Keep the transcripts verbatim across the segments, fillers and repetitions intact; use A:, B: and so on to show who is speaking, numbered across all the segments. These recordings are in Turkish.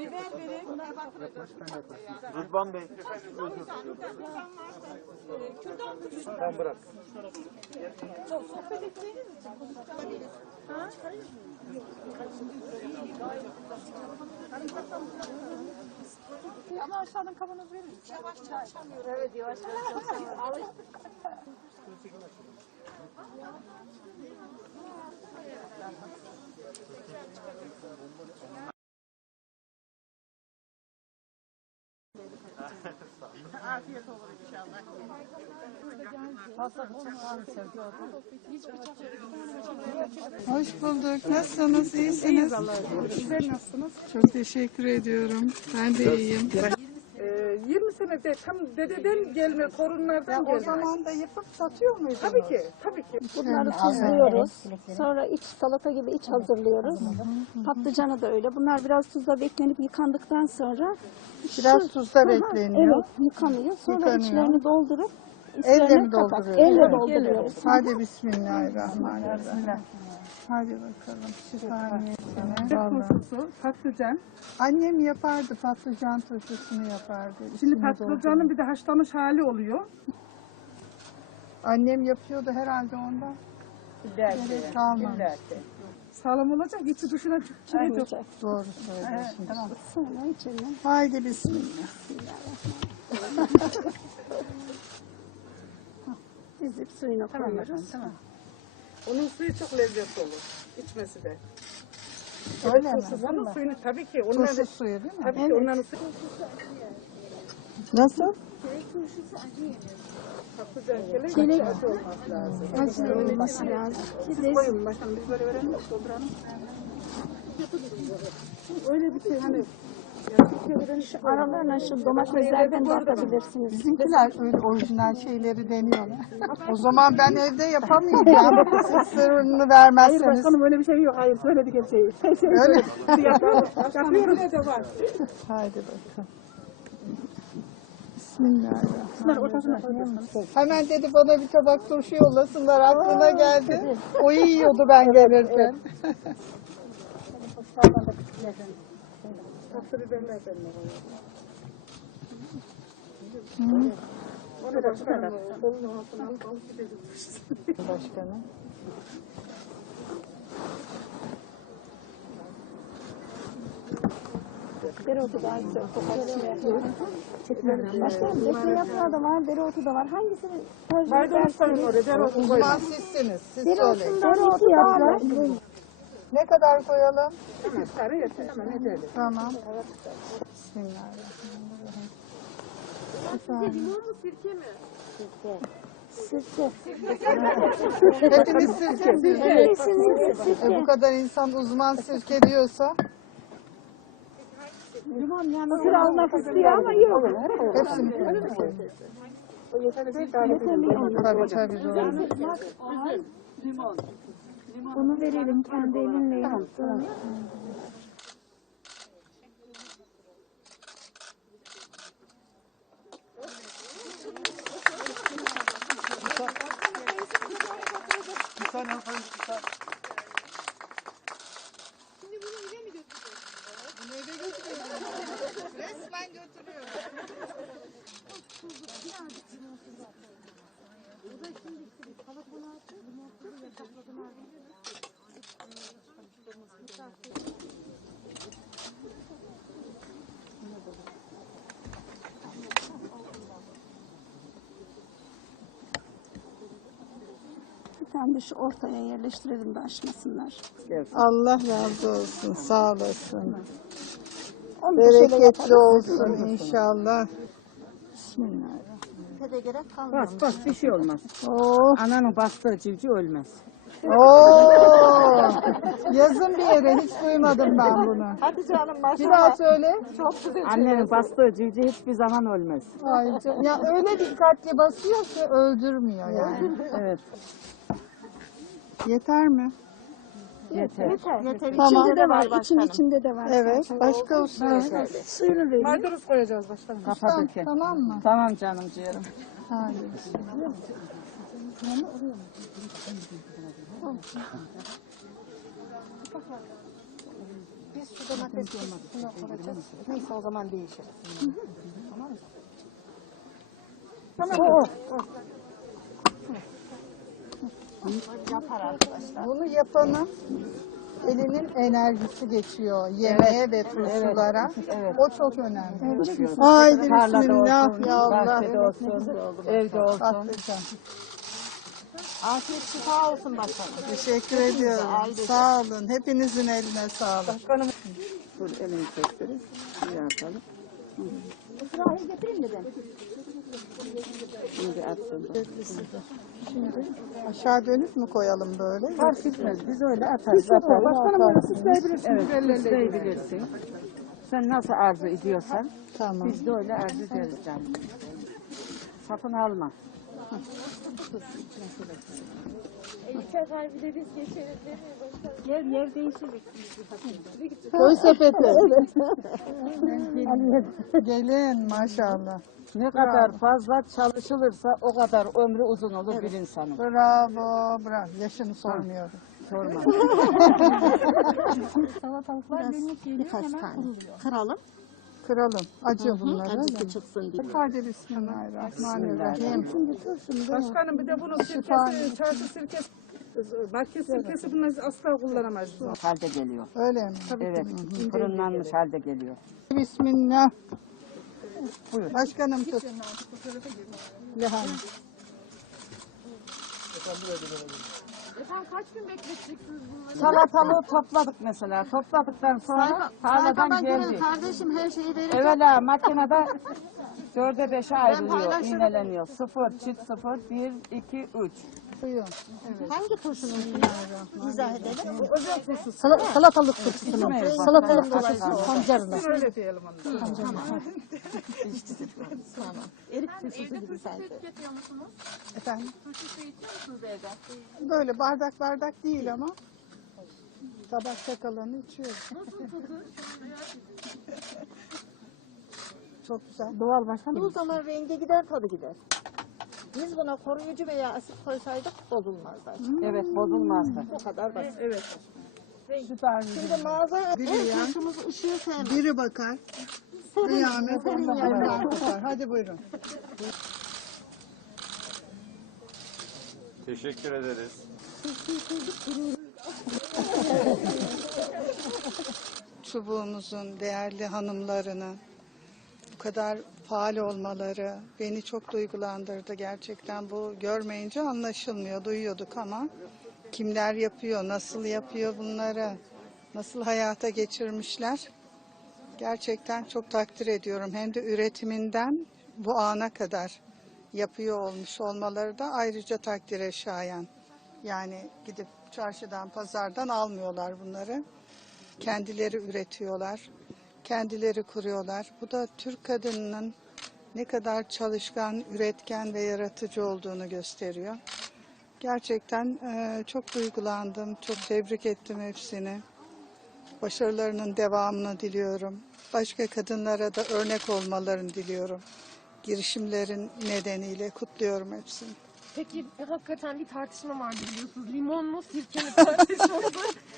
A: Biber vereyim.
B: Rıdvan Bey. Tamam bırak.
A: Sohbet ettiğiniz için konuşabiliriz. Ha? Ama aşağıdan kavanoz verir misin? Yavaş çalışamıyorum. Evet yavaş çalışamıyorum. Afiyet olur inşallah.
C: Hoş bulduk. Nasılsınız? İyisiniz?
A: Sizler nasılsınız?
C: Çok teşekkür ediyorum. Ben de iyiyim.
A: Ee, yirmi senede tam dededen gelme, torunlardan gelme.
C: O zaman da yapıp satıyor muydunuz?
A: Tabii ki, tabii ki.
D: Bunları tuzluyoruz. Sonra iç salata gibi iç hazırlıyoruz. Patlıcanı da öyle. Bunlar biraz tuzla beklenip yıkandıktan sonra
C: Biraz
D: şu-
C: tuzda
D: Hı hı,
C: bekleniyor.
D: Evet, yıkanıyor. Sonra
C: Yıkanıyor.
D: içlerini doldurup
C: Elle
D: üstlerine
C: mi
D: kapak.
C: dolduruyorsunuz?
D: Elle dolduruyoruz.
C: Hadi bismillahirrahmanirrahim. Hadi bakalım. Şifa niyetine. Vallahi.
A: Turşusu, patlıcan.
C: Annem yapardı. Patlıcan turşusunu yapardı.
A: Şimdi
C: İçini
A: patlıcanın bir de haşlanmış hali oluyor.
C: doldurup. Annem yapıyordu herhalde ondan. Gerek kalmamış.
A: Sağlam olacak, içi dışına çıkacak.
C: Doğru söylüyorsun.
D: Sonra içine
C: Haydi bismillah.
D: dizip suyunu koyuyoruz.
A: Onun suyu çok lezzetli olur, içmesi de.
C: Öyle mi?
A: Turşusunun suyunu tabii ki. Onların,
C: Turşu suyu değil mi?
A: tabii ki onların suyu.
C: Nasıl?
A: Patlıcan kelek
D: Kelek
A: acı olması lazım.
D: acı olması lazım. Biz
A: Koyun başkanım, biz böyle verelim mi? Dolduralım. Öyle bir şey hani.
D: şu aralarına şu domateslerden de atabilirsiniz.
C: Bizimkiler öyle orijinal şeyleri deniyorlar. O zaman ben evde yapamayacağım. Siz sırrını
A: Hayır
C: vermezseniz.
A: başkanım öyle bir şey yok. Hayır söyledik her şeyi. Her şeyi
C: Öyle.
A: söyledik. Yapıyoruz. Ne de var.
C: Haydi bakalım. Bismillahirrahmanirrahim. Hemen dedi bana bir tabak turşu yollasınlar. Aklına geldi. O iyi yiyordu ben gelirken.
A: Tatlı biberler benimle.
C: Hı.
A: Onu başkanım. Kolunu altına alıp alıp gidelim.
C: Başkanım.
D: Dereotu daha güzel kokar. Başkanım defne yaprağı da var, dereotu da var. Hangisini tercih
A: Maydanoz koyun
D: edersiniz?
A: oraya. Dereotu koyun.
C: Uzman sizsiniz. Siz söyleyin.
D: Dereotundan iki yaprak.
C: Ne kadar koyalım?
A: Bir tane yeter. Hemen yeterli.
C: Tamam. Bismillahirrahmanirrahim.
D: Sirke.
C: Hepiniz sirke mi?
D: Kesinlikle sirke.
C: E, bu kadar insan uzman sirke diyorsa
D: Limon yani sıra almak istiyor ama yok.
C: hepsini koyalım.
D: Yeterli olmaz.
C: Tabii tabii doğru.
D: Onu verelim kendi elinle yaptığını.
B: Bir saniye hanımefendi. Bir saniye.
C: Bunu eve götürüyorum. Resmen götürüyorum.
D: Bir tane de şu ortaya yerleştirelim de açmasınlar.
C: Allah razı olsun. Sağ olasın.
D: Onu da şöyle
C: Bereketli
D: yapalım.
C: olsun inşallah. Bismillahirrahmanirrahim.
E: Bas bas bir şey olmaz.
C: Oh.
E: Ananın bastığı civciv ölmez.
C: Oo. Yazın bir yere hiç duymadım ben bunu.
A: Hatice Hanım
C: Bir
A: maşallah.
C: daha söyle.
A: Çok güzel.
E: Annenin bastığı civciv hiçbir zaman ölmez.
C: Ay canım. Ya öyle dikkatli basıyor ki öldürmüyor yani.
E: Evet.
C: Yeter mi?
E: Yeter.
D: Yeter.
C: Tamam.
D: İçinde de var, için içinde de var.
C: Evet. Başka usta.
D: Suyunu verin.
A: Maydanoz koyacağız başkanım.
C: Tamam, tamam mı?
E: Tamam canım ciğerim.
C: Hadi. Biz şu domates şunu koyacağız. Neyse o zaman değişir. Tamam mı? Tamam. Yapar arkadaşlar. Bunu yapanın elinin enerjisi geçiyor yemeğe ve turşulara. O çok önemli. Haydi bismillah ya Allah.
E: Bahçede olsun, evde olsun.
C: Patlıcan.
E: Afiyet şifa olsun başkanım.
C: Teşekkür ediyorum. Sağ olun. Hepinizin eline sağlık.
E: Dur elini çektiririz. Bir yapalım.
D: Sırayı getireyim mi ben?
E: Şimdi atsın.
C: Aşağı dönüp mü koyalım böyle?
E: Fark etmez. Biz öyle atarız. atarız.
A: Başkanım onu süsleyebilirsiniz.
E: Evet,
A: ellerle.
E: süsleyebilirsin. Sen nasıl arzu ediyorsan
C: Tamam.
E: biz de öyle arzu ederiz canım. Sakın alma.
F: İlk sefer bir de biz geçeriz değil mi başkanım? Yer, yer değişir.
C: Koy sepeti. Gelin maşallah.
E: Ne kadar fazla çalışılırsa o kadar ömrü uzun olur bir insanın.
C: Bravo, bravo. Yaşını sormuyorum.
E: Sorma.
D: Salatalıklar günlük geliyor hemen kuruluyor. Kıralım.
C: Kıralım. Acı bunları.
D: Acısı çıksın diye.
C: Hadi bismillahirrahmanirrahim.
A: Başkanım bir de bunun sirkesi, çarşı sirkesi, market sirkesi bunları asla kullanamayız.
E: halde geliyor.
C: Öyle mi?
E: Evet. Fırınlanmış halde geliyor.
C: Bismillah.
E: Buyur.
C: Başkanım tut. Lahana.
F: Efendim kaç gün bekleteceksiniz bunları?
E: Salatalığı topladık mesela. Topladıktan sonra tarladan geldi.
D: Kardeşim her şeyi verir.
E: Evvela makinede dörde beşe ayrılıyor, iğneleniyor. Sıfır, çift sıfır, bir, iki, üç.
C: Buyurun.
D: Hangi turşunun izah edelim?
E: Salatalık turşusunu.
D: Salatalık turşusu. Pancarlı.
A: Öyle diyelim onu.
D: Erik turşusu gibi sanki.
F: Tüketiyor musunuz?
C: Efendim?
F: Turşu su içiyor musunuz evde?
C: Böyle bardak bardak değil ama tabakta kalanı içiyoruz. Çok güzel.
E: Doğal başkanım.
D: Bu zaman rengi gider, tadı gider. Biz buna koruyucu veya asit koysaydık bozulmazlar.
E: Evet, bozulmazdı.
D: Bu kadar basit.
A: Evet.
C: Süper.
D: Şimdi mağaza
C: Biri
D: el
C: ya.
D: turşumuz ışığı sevmez.
C: Biri bakar. Kıyamet ondan kopar. Hadi buyurun.
B: Teşekkür ederiz.
C: Çubuğumuzun değerli hanımlarını bu kadar faal olmaları beni çok duygulandırdı gerçekten. Bu görmeyince anlaşılmıyor. Duyuyorduk ama kimler yapıyor, nasıl yapıyor bunları, nasıl hayata geçirmişler. Gerçekten çok takdir ediyorum. Hem de üretiminden bu ana kadar yapıyor olmuş olmaları da ayrıca takdire şayan. Yani gidip çarşıdan, pazardan almıyorlar bunları. Kendileri üretiyorlar, kendileri kuruyorlar. Bu da Türk kadınının ne kadar çalışkan, üretken ve yaratıcı olduğunu gösteriyor. Gerçekten e, çok duygulandım, çok tebrik ettim hepsini. Başarılarının devamını diliyorum. Başka kadınlara da örnek olmalarını diliyorum. Girişimlerin nedeniyle kutluyorum hepsini.
F: Peki hakikaten bir tartışma vardı biliyorsunuz. Limon mu sirke mi tartışması?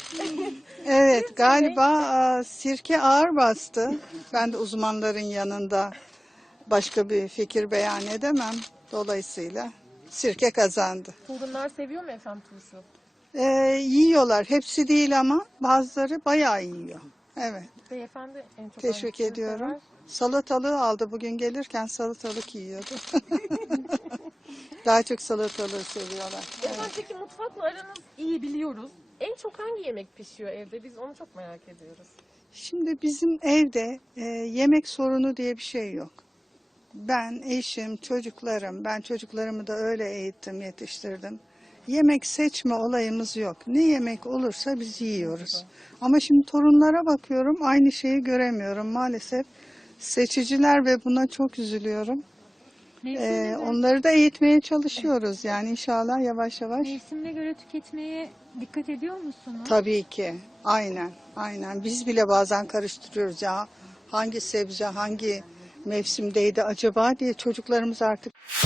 C: Evet, galiba e, sirke ağır bastı. Ben de uzmanların yanında başka bir fikir beyan edemem. Dolayısıyla sirke kazandı.
F: Torunlar seviyor mu efendim turşu?
C: E, yiyorlar, hepsi değil ama bazıları bayağı yiyor. Evet,
F: Beyefendi en çok
C: teşvik
F: hangisini
C: ediyorum.
F: sever?
C: Salatalığı aldı bugün gelirken salatalık yiyordu. Daha çok salatalığı seviyorlar.
F: Efendim peki mutfakla aranız iyi biliyoruz. En çok hangi yemek pişiyor evde? Biz onu çok merak ediyoruz.
C: Şimdi bizim evde e, yemek sorunu diye bir şey yok. Ben, eşim, çocuklarım, ben çocuklarımı da öyle eğittim, yetiştirdim. Yemek seçme olayımız yok. Ne yemek olursa biz yiyoruz. Ama şimdi torunlara bakıyorum, aynı şeyi göremiyorum maalesef. Seçiciler ve buna çok üzülüyorum. Ee, onları da eğitmeye çalışıyoruz yani inşallah yavaş yavaş.
G: Mevsimine göre tüketmeye dikkat ediyor musunuz?
C: Tabii ki, aynen, aynen. Biz bile bazen karıştırıyoruz ya hangi sebze, hangi mevsimdeydi acaba diye çocuklarımız artık